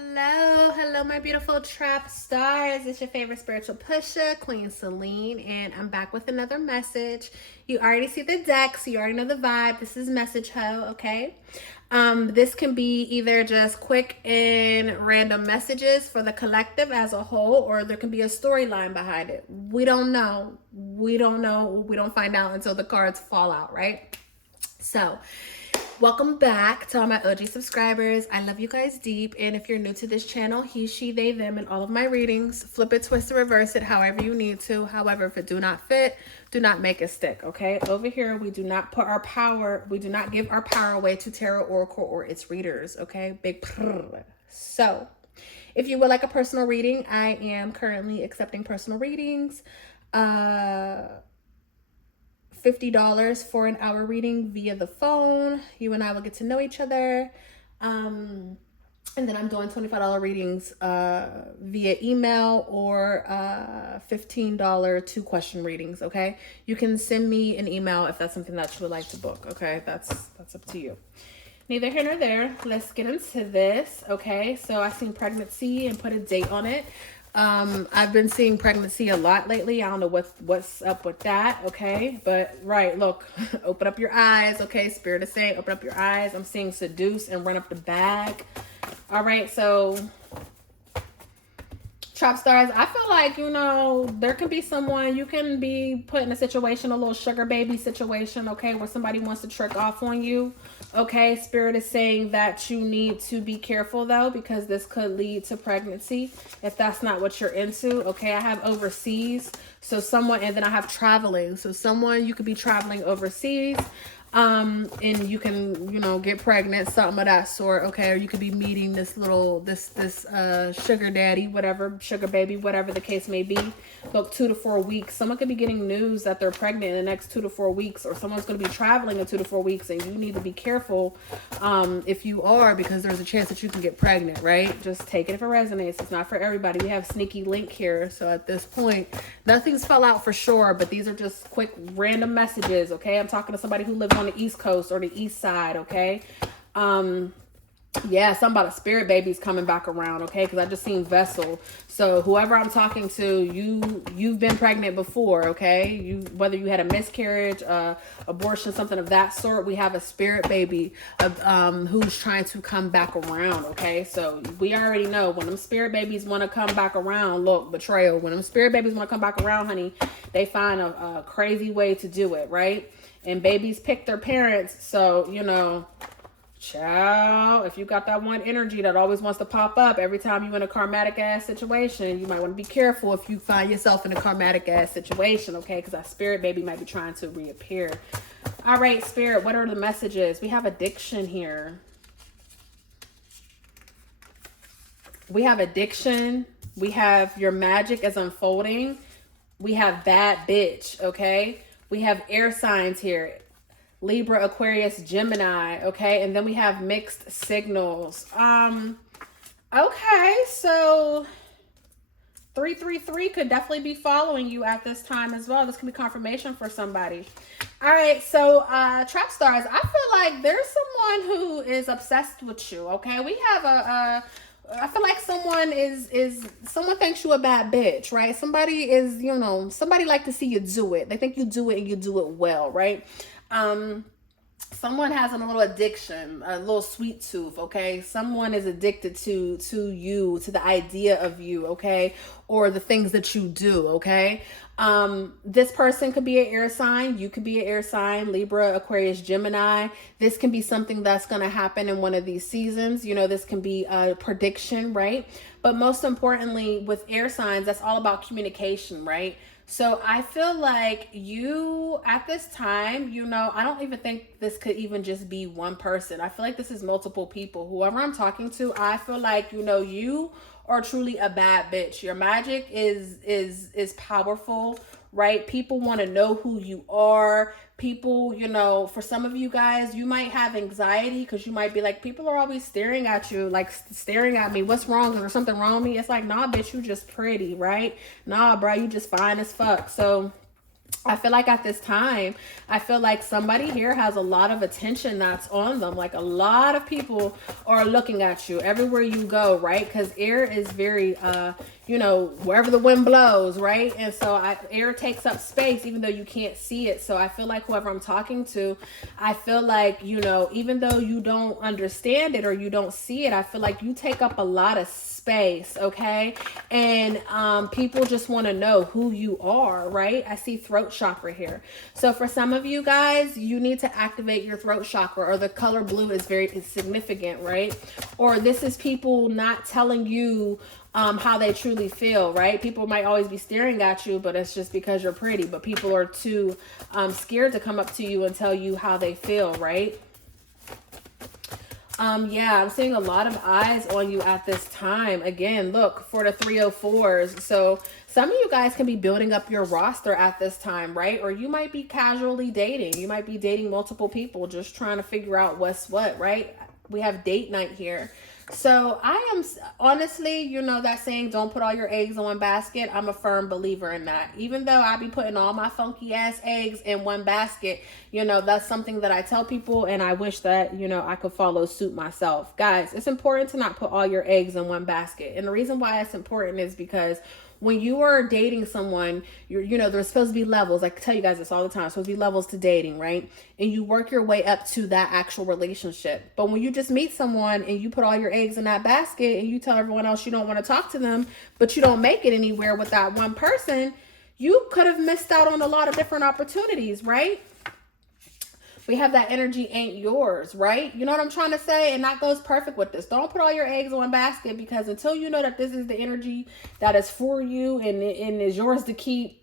Hello, my beautiful trap stars. It's your favorite spiritual pusher, Queen Celine, and I'm back with another message. You already see the deck, so you already know the vibe. This is Message Ho, okay? This can be either just quick and random messages for the collective as a whole, or there can be a storyline behind it. We don't know. We don't find out until the cards fall out, right? So, welcome back to all my OG subscribers. I love you guys deep. And if you're new to this channel, he, she, they, them, and all of my readings, flip it, twist it, reverse it, however you need to. However, if it do not fit, do not make it stick, okay? Over here, we do not put our power, we do not give our power away to Tarot, Oracle, or its readers, okay? Big prrr. So, if you would like a personal reading, I am currently accepting personal readings. $50 for an hour reading via the phone. You and I will get to know each other. And then I'm doing $25 readings via email or $15 two-question readings, okay? You can send me an email if that's something that you would like to book, okay? That's up to you. Neither here nor there. Let's get into this, okay? So I seen pregnancy and put a date on it. I've been seeing pregnancy a lot lately. I don't know what's up with that, okay? But, right, look, open up your eyes, okay? Spirit is saying, open up your eyes. I'm seeing seduce and run up the bag. All right, so, trap stars, I feel like, you know, there can be someone, you can be put in a situation, a little sugar baby situation, okay, where somebody wants to trick off on you. Okay, Spirit is saying that you need to be careful, though, because this could lead to pregnancy if that's not what you're into. Okay, I have overseas, so someone, and then I have traveling. So someone, you could be traveling overseas, and you can, you know, get pregnant, something of that sort. Okay, or you could be meeting this little, this sugar daddy, whatever, sugar baby, whatever the case may be. Look, 2 to 4 weeks. Someone could be getting news that they're pregnant in the next 2 to 4 weeks, or someone's going to be traveling in 2 to 4 weeks, and you need to be careful if you are, because there's a chance that you can get pregnant, right? Just take it if it resonates. It's not for everybody. We have sneaky link here, so at this point, nothing's fell out for sure, but these are just quick random messages, okay? I'm talking to somebody who lives on the East Coast or the East Side, okay? Yeah, something about a spirit baby's coming back around, okay? Because I just seen vessel. So whoever I'm talking to, you've been pregnant before, okay? Whether you had a miscarriage, abortion, something of that sort, we have a spirit baby who's trying to come back around, okay? So we already know when them spirit babies want to come back around, look, betrayal. When them spirit babies want to come back around, honey, they find a crazy way to do it, right? And babies pick their parents, so, you know, child, if you got that one energy that always wants to pop up every time you in a karmatic ass situation, you might want to be careful if you find yourself in a karmatic ass situation, okay? Because that spirit baby might be trying to reappear. All right, Spirit, what are the messages? We have addiction here. We have addiction. We have your magic is unfolding. We have bad bitch, okay? We have air signs here. Libra, Aquarius, Gemini, okay? And then we have mixed signals. Okay, so 333 could definitely be following you at this time as well. This could be confirmation for somebody. All right, so trap stars, I feel like there's someone who is obsessed with you, okay? We have I feel like someone someone thinks you a bad bitch, right? Somebody is, you know, somebody like to see you do it. They think you do it and you do it well, right? Someone has a little addiction, a little sweet tooth, okay? Someone is addicted to you, to the idea of you, okay? Or the things that you do, okay? This person could be an air sign. You could be an air sign, Libra, Aquarius, Gemini. This can be something that's going to happen in one of these seasons. You know, this can be a prediction, right? But most importantly, with air signs, that's all about communication, right? So I feel like you, at this time, you know, I don't even think this could even just be one person. I feel like this is multiple people. Whoever I'm talking to, I feel like, you know, you are truly a bad bitch. Your magic is powerful, right? People want to know who you are. People, you know, for some of you guys, you might have anxiety because you might be like, people are always staring at you, like staring at me. What's wrong? Is there something wrong with me? It's like, nah, bitch, you just pretty, right? Nah, bro, you just fine as fuck. So I feel like at this time, I feel like somebody here has a lot of attention that's on them. Like a lot of people are looking at you everywhere you go, right? Because air is very, wherever the wind blows, right? And so air takes up space even though you can't see it. So I feel like whoever I'm talking to, I feel like, even though you don't understand it or you don't see it, I feel like you take up a lot of space, okay? And people just want to know who you are, right? I see throat chakra here. So for some of you guys, you need to activate your throat chakra, or the color blue is very significant, right? Or this is people not telling you how they truly feel, right? People might always be staring at you, but it's just because you're pretty. But people are too scared to come up to you and tell you how they feel, right? Yeah, I'm seeing a lot of eyes on you at this time. Again, look for the 304s. So some of you guys can be building up your roster at this time, right? Or you might be casually dating. You might be dating multiple people, just trying to figure out what's what, right? We have date night here. So I am honestly, that saying, don't put all your eggs in one basket. I'm a firm believer in that. Even though I be putting all my funky ass eggs in one basket, that's something that I tell people, and I wish that, I could follow suit myself. Guys, it's important to not put all your eggs in one basket. And the reason why it's important is because when you are dating someone, there's supposed to be levels. I tell you guys this all the time. There's supposed to be levels to dating, right? And you work your way up to that actual relationship. But when you just meet someone and you put all your eggs in that basket and you tell everyone else you don't want to talk to them, but you don't make it anywhere with that one person, you could have missed out on a lot of different opportunities, right? We have that energy ain't yours, right? You know what I'm trying to say? And that goes perfect with this. Don't put all your eggs in one basket, because until you know that this is the energy that is for you and is yours to keep,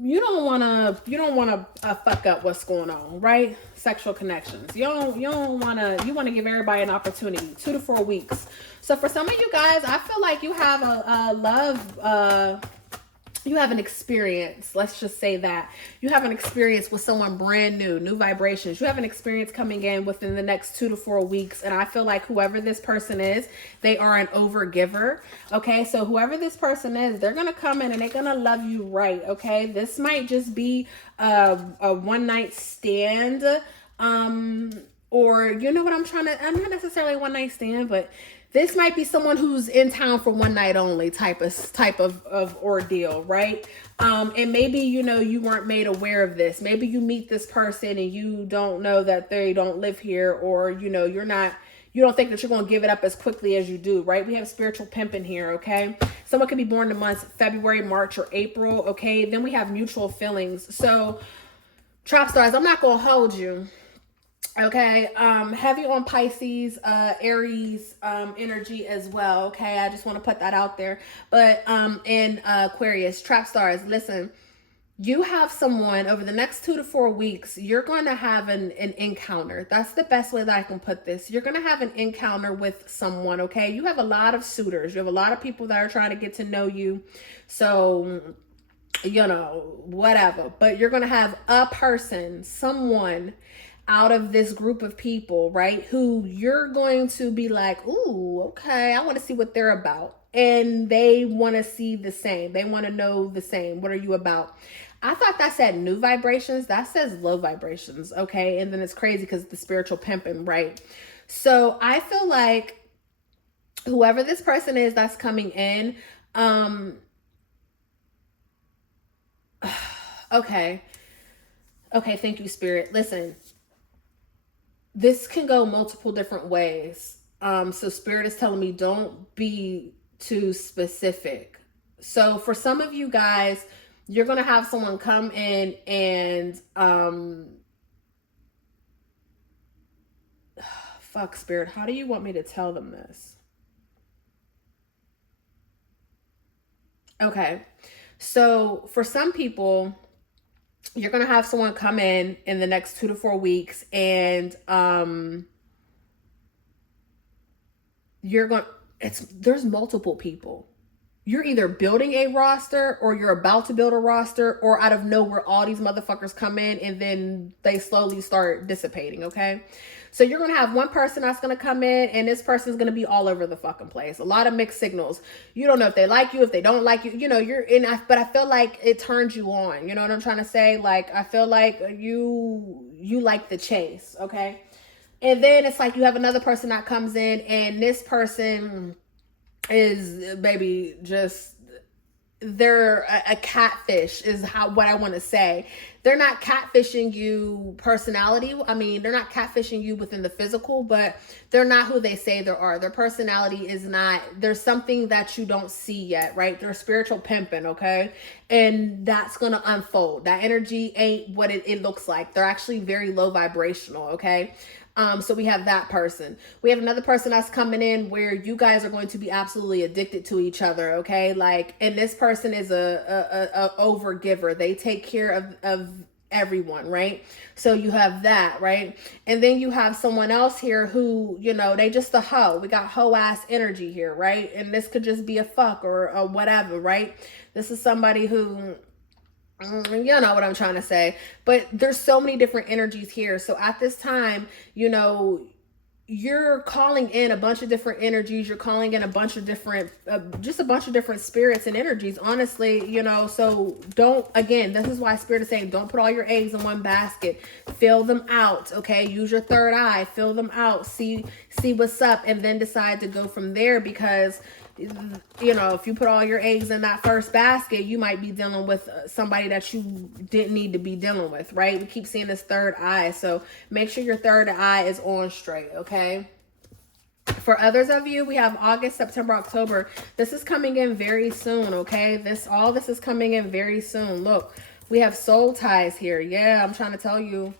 you don't want to fuck up what's going on, right? Sexual connections. You want to give everybody an opportunity, 2 to 4 weeks. So for some of you guys, I feel like you have a love, you have an experience. Let's just say that you have an experience with someone brand new vibrations. You have an experience coming in within the next 2 to 4 weeks. And I feel like whoever this person is, they are an overgiver. Okay. So whoever this person is, they're going to come in and they're going to love you right. Okay. This might just be a one night stand. Or you know what I'm not necessarily a one night stand, but this might be someone who's in town for one night only type of ordeal, right? And maybe, you weren't made aware of this. Maybe you meet this person and you don't know that they don't live here, or, you don't think that you're going to give it up as quickly as you do, right? We have spiritual pimping here, okay? Someone could be born in the months February, March, or April, okay? Then we have mutual feelings. So, trap stars, I'm not going to hold you. Okay, heavy on Pisces, Aries, energy as well. Okay, I just want to put that out there. But in Aquarius, trap stars, listen, you have someone over the next 2 to 4 weeks, you're going to have an encounter. That's the best way that I can put this. You're going to have an encounter with someone, okay? You have a lot of suitors. You have a lot of people that are trying to get to know you. So, whatever. But you're going to have a person, someone out of this group of people, right, who you're going to be like, ooh, okay, I want to see what they're about. And they want to see the same. They want to know the same. What are you about? I thought that said new vibrations. That says low vibrations, okay? And then it's crazy because the spiritual pimping, right? So I feel like whoever this person is that's coming in, okay, thank you, Spirit. Listen, this can go multiple different ways. So Spirit is telling me don't be too specific. So for some of you guys, you're going to have someone come in and, fuck, Spirit, how do you want me to tell them this? Okay. So for some people, you're going to have someone come in the next 2 to 4 weeks, and there's multiple people. You're either building a roster, or you're about to build a roster, or out of nowhere, all these motherfuckers come in and then they slowly start dissipating. Okay. So you're going to have one person that's going to come in, and this person's going to be all over the fucking place. A lot of mixed signals. You don't know if they like you, if they don't like you. You know, you're in, but I feel like it turns you on. You know what I'm trying to say? Like, I feel like you like the chase, okay? And then it's like you have another person that comes in, and this person is, baby, just, they're a catfish is what I want to say. They're not catfishing you personality. I mean, they're not catfishing you within the physical, but they're not who they say they are. Their personality is not, there's something that you don't see yet, right? They're spiritual pimping, okay? And that's going to unfold. That energy ain't what it looks like. They're actually very low vibrational, okay? So we have that person. We have another person that's coming in where you guys are going to be absolutely addicted to each other, okay? Like, and this person is a over giver. They take care of everyone, right? So you have that, right? And then you have someone else here who, you know, they just a hoe. We got hoe ass energy here, right? And this could just be a fuck or whatever, right? This is somebody who, you know what I'm trying to say, but there's so many different energies here. So at this time, you know, you're calling in a bunch of different energies. You're calling in a bunch of different, just a bunch of different spirits and energies, honestly, you know. So don't, again, this is why Spirit is saying, don't put all your eggs in one basket. Fill them out, okay? Use your third eye, fill them out, see what's up, and then decide to go from there. Because, you know, if you put all your eggs in that first basket, you might be dealing with somebody that you didn't need to be dealing with, right? We keep seeing this third eye. So make sure your third eye is on straight, okay? For others of you, we have August, September, October. This is coming in very soon, okay? All this is coming in very soon. Look, we have soul ties here. Yeah, I'm trying to tell you.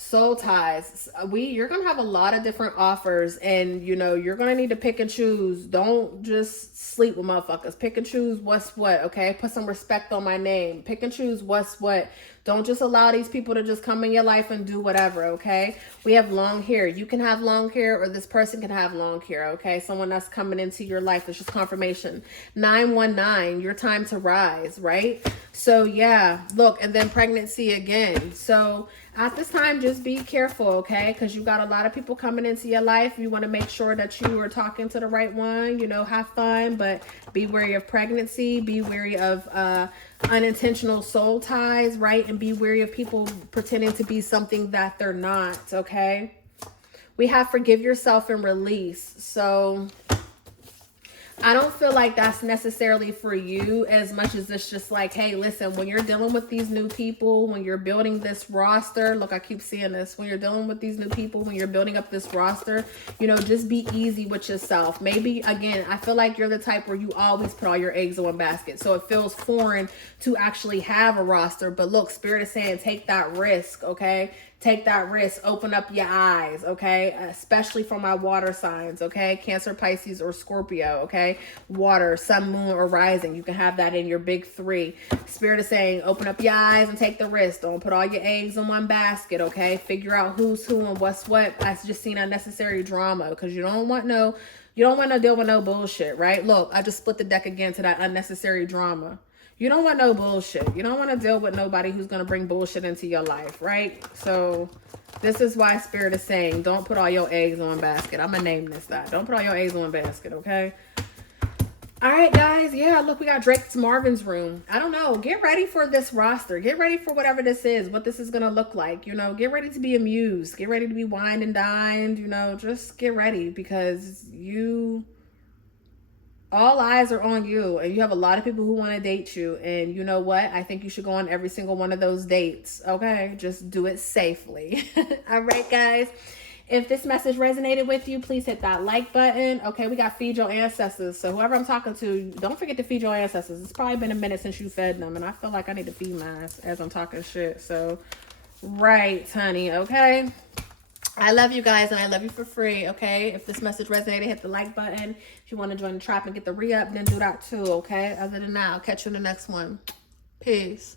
Soul ties. You're gonna have a lot of different offers, and you know, you're gonna need to pick and choose. Don't just sleep with motherfuckers. Pick and choose what's what, okay? Put some respect on my name. Pick and choose what's what. Don't just allow these people to just come in your life and do whatever, okay? We have long hair. You can have long hair, or this person can have long hair, okay? Someone that's coming into your life. It's just confirmation. 919, your time to rise, right? So yeah, look, and then pregnancy again. So at this time, just be careful, okay? Because you got a lot of people coming into your life. You want to make sure that you are talking to the right one. You know, have fun, but be wary of pregnancy. Be wary of unintentional soul ties, right? And be wary of people pretending to be something that they're not, okay? We have forgive yourself and release. So I don't feel like that's necessarily for you as much as it's just like, hey, listen, when you're dealing with these new people, when you're building this roster, look, I keep seeing this, when you're dealing with these new people, when you're building up this roster, you know, just be easy with yourself. Maybe, again, I feel like you're the type where you always put all your eggs in one basket. So it feels foreign to actually have a roster. But look, Spirit is saying, take that risk, okay? Take that risk. Open up your eyes, okay? Especially for my water signs, okay? Cancer, Pisces, or Scorpio, okay? Water, sun, moon, or rising. You can have that in your big three. Spirit is saying, open up your eyes and take the risk. Don't put all your eggs in one basket, okay? Figure out who's who and what's what. I've just seen unnecessary drama because you don't want to deal with no bullshit, right? Look, I just split the deck again to that unnecessary drama. You don't want no bullshit. You don't want to deal with nobody who's going to bring bullshit into your life, right? So this is why Spirit is saying, don't put all your eggs in one basket. I'm going to name this that. Don't put all your eggs in one basket, okay? All right, guys. Yeah, look, we got Drake's Marvin's room. I don't know. Get ready for this roster. Get ready for whatever this is, what this is going to look like. You know, get ready to be amused. Get ready to be wined and dined. You know, just get ready because all eyes are on you, and you have a lot of people who want to date you. And you know what? I think you should go on every single one of those dates. Okay, just do it safely. All right, guys. If this message resonated with you, please hit that like button. Okay, we got feed your ancestors. So whoever I'm talking to, don't forget to feed your ancestors. It's probably been a minute since you fed them, and I feel like I need to feed mine as I'm talking shit. So, right, honey. Okay. I love you guys, and I love you for free, okay? If this message resonated, hit the like button. If you want to join the trap and get the re-up, then do that too, okay? Other than that, I'll catch you in the next one. Peace.